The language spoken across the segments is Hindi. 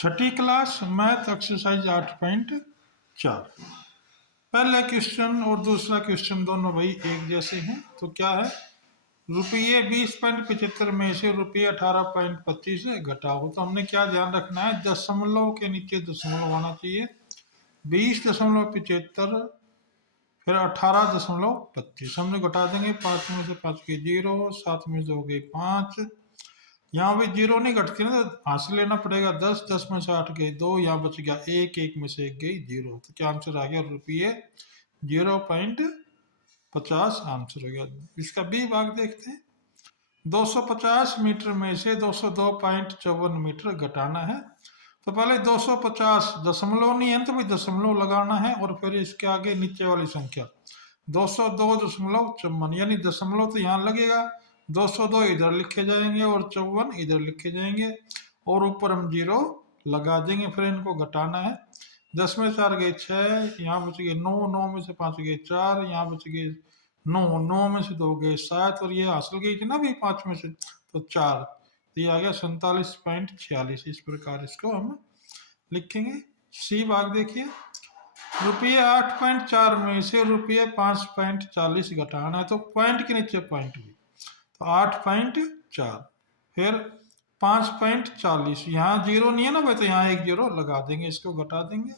छठी क्लास मैथ एक्सरसाइज 8.4। पहला क्वेश्चन और दूसरा क्वेश्चन दोनों भाई एक जैसे हैं। तो क्या है, रुपये 20.75 में से रुपये 18.25 घटाओ। तो हमने क्या ध्यान रखना है, दशमलव के नीचे दशमलव होना चाहिए। 20.75 फिर 18.25 हमने घटा देंगे। 5 में से 5 गए 0, 7 में से हो गए 5। यहाँ भी 0 नहीं घटती ना, तो हासिल लेना पड़ेगा। 10, 10 में से 8 गए 2, यहाँ बच गया 1, 1 में से 1 गई 0। तो क्या आंसर आ गया, रुपये 0.50 आंसर हो गया। इसका बी भाग देखते हैं। 250 मीटर में से 202.54 मीटर घटाना है। तो पहले 250 दशमलव नहीं है तो भाई दशमलव लगाना है, और फिर इसके आगे नीचे वाली संख्या 202.54, यानी दशमलव तो यहाँ लगेगा। 202 इधर लिखे जाएंगे और 54 इधर लिखे जाएंगे, और ऊपर हम 0 लगा देंगे। फिर इनको घटाना है। 10 में 4 गए 6, यहाँ बच गए 9, 9 में से 5 गए 4, यहाँ बच गए 9, 9 में से 2 गए 7, और ये हासिल गई थी ना भी 5 में से, तो 4। तो ये आ गया 47.46। इस प्रकार इसको हम लिखेंगे। सी भाग देखिए, रुपये 8.4 में से रुपये 5.40 घटाना है। तो पॉइंट के नीचे पॉइंट भी, तो 8.4 फिर 5.40, यहाँ 0 नहीं है ना भाई, तो यहाँ एक 0 लगा देंगे, इसको घटा देंगे।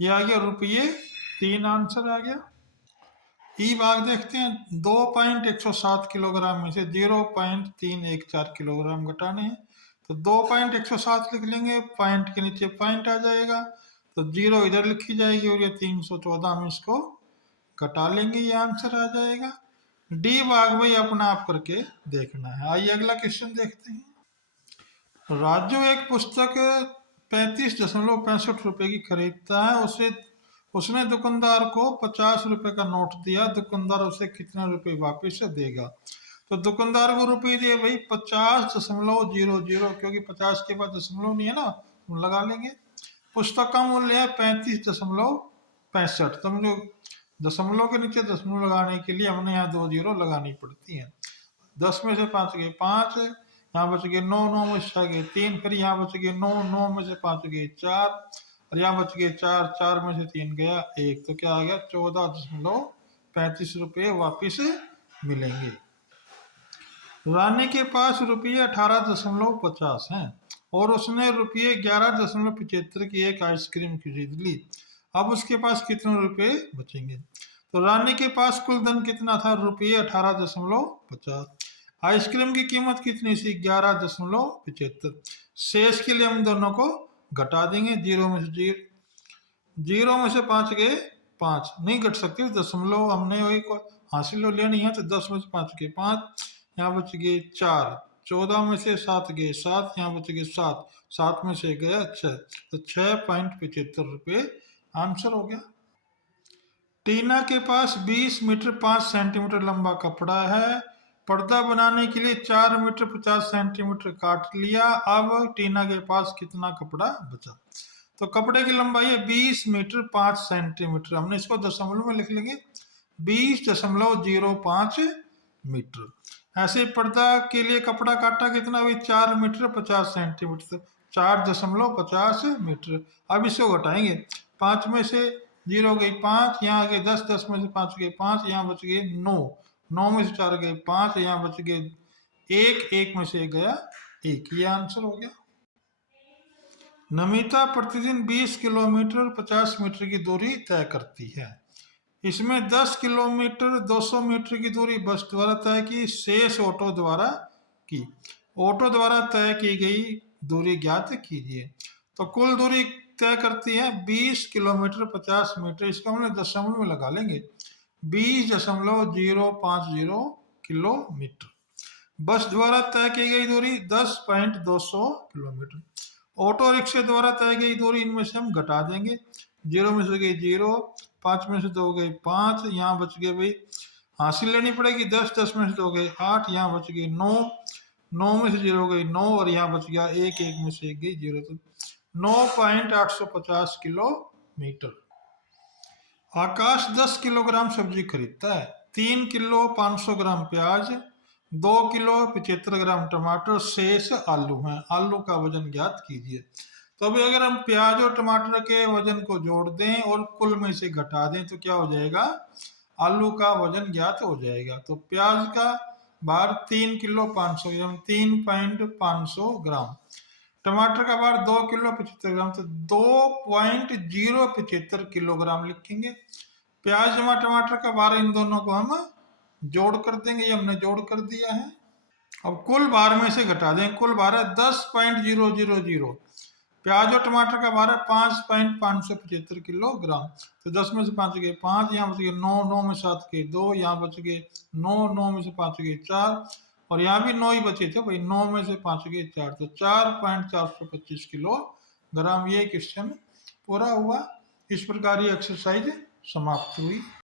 ये आ गया रुपये 3 आंसर आ गया। ई भाग देखते हैं, 2.107 किलोग्राम में से 0.314 किलोग्राम घटाने हैं। तो 2.107 लिख लेंगे, पॉइंट के नीचे पॉइंट आ जाएगा, तो 0 इधर लिखी जाएगी, और ये 314 में इसको घटा लेंगे, ये आंसर आ जाएगा। डी भाग भाई अपना आप करके देखना है। आइए अगला क्वेश्चन देखते हैं। राजू एक पुस्तक 35.65 रुपए की खरीदता है। उसने दुकानदार को 50 रुपए का नोट दिया। दुकानदार उसे कितने रुपए वापस देगा? तो दुकानदार को रुपये दिए भाई 50.00, क्योंकि 50 के बाद दशमलव नहीं है ना, हम लगा लेंगे। पुस्तक का मूल्य है 35.65। तो मुझे दशमलव के नीचे दशमलव लगाने के लिए हमने यहाँ 2 0 लगानी पड़ती हैं। 10 में से 5 गए 5, यहाँ बच गए 9, 9 में से 6 गए 3, फिर यहाँ बच गए 9, 9 में से 5 गए 4, और यहाँ बच गए 4, 4 में से 3 गया 1। तो क्या आ गया, 14.35 रुपये वापिस मिलेंगे। रानी के पास रुपये 18.50 हैं और उसने रुपये 11.75 की एक आइसक्रीम खरीद ली। अब उसके पास कितने रुपए बचेंगे? तो रानी के पास कुल धन कितना था, रुपये 18.50। आइसक्रीम की कीमत कितनी थी, 11.75। शेष के लिए हम दोनों को घटा देंगे। 0 में से 0 में से 5 गए 5, नहीं घट सकती, दशमलव हमने वही हासिल लिया नहीं है, तो 10 में से 5 गए 5, यहाँ बच गए 4, 14 में से 7 गए 7, यहाँ बच गए 7, 7 में से गया 6, तो 6.75 रुपये आंसर हो गया। टीना के पास 20 मीटर 5 सेंटीमीटर लंबा कपड़ा है। पर्दा बनाने के लिए 4 मीटर 50 सेंटीमीटर काट लिया। अब टीना के पास कितना कपड़ा बचा? तो कपड़े की लंबाई है 20 मीटर 5 सेंटीमीटर, हमने इसको दशमलव में लिख लेंगे, 20.05 मीटर। ऐसे पर्दा के लिए कपड़ा काटा कितना हुई, 4 मीटर 50 सेंटीमीटर, 4.50 मीटर। अब इसको घटाएंगे, 5 में से 0 गई 5, यहाँ गए 10, 10 में से 5 गए 5, यहाँ बच गए 9, 9 में से 4 गए 5, यहाँ बच गए 1, 1 में से गया 1। ये आंसर हो गया। नमिता प्रतिदिन 20 किलोमीटर 50 मीटर की दूरी तय करती है। इसमें 10 किलोमीटर 200 मीटर की दूरी बस द्वारा तय की, शेष ऑटो द्वारा की। ऑटो द्वारा तय की गई दूरी ज्ञात कीजिए। तो कुल दूरी तय करती है 20 किलोमीटर 50 मीटर, इसका हमने दशमलव में लगा लेंगे, 20.050 किलोमीटर। बस द्वारा तय की गई दूरी 10.200 किलोमीटर। ऑटो रिक्शे द्वारा तय गई दूरी, इनमें से हम घटा देंगे। 0 में से गई 0, 5 में से 2 गए 5, यहाँ बच गए भाई हासिल लेनी पड़ेगी 10, 10 में से 2 गए 8, यहाँ बच गई 9, 9 में से 0 गई 9, और यहाँ बच गया 1, 1 में से 1 गई 0। तो 9.850 किलोमीटर। आकाश 10 किलोग्राम सब्जी खरीदता है। 3 किलो 500 ग्राम प्याज, 2 किलो 75 ग्राम टमाटर, शेष आलू हैं। आलू का वजन ज्ञात कीजिए। तो अभी अगर हम प्याज और टमाटर के वजन को जोड़ दें और कुल में से घटा दें तो क्या हो जाएगा, आलू का वजन ज्ञात हो जाएगा। तो प्याज का भार 3 किलो 500 ग्राम, 3.500 ग्राम। टमाटर का भार 2 किलो 75 ग्राम, तो 2.075 किलोग्राम लिखेंगे। प्याज जमा टमाटर का भार, इन दोनों को हम जोड़ कर देंगे, ये हमने जोड़ कर दिया है। अब कुल भार में से घटा दें, कुल भार है 10.000। प्याज और टमाटर का भार है 5.575 किलोग्राम। तो 10 में से 5 गए 5, यहाँ बच गए 9, 9 में 7 गए 2, यहाँ बच गए 9, 9 में से 5 गए 4, और यहाँ भी 9 ही बचे थे भाई, 9 में से 5 गए 4, तो 4.425 किलोग्राम। ये क्वेश्चन पूरा हुआ। इस प्रकार ये एक्सरसाइज समाप्त हुई।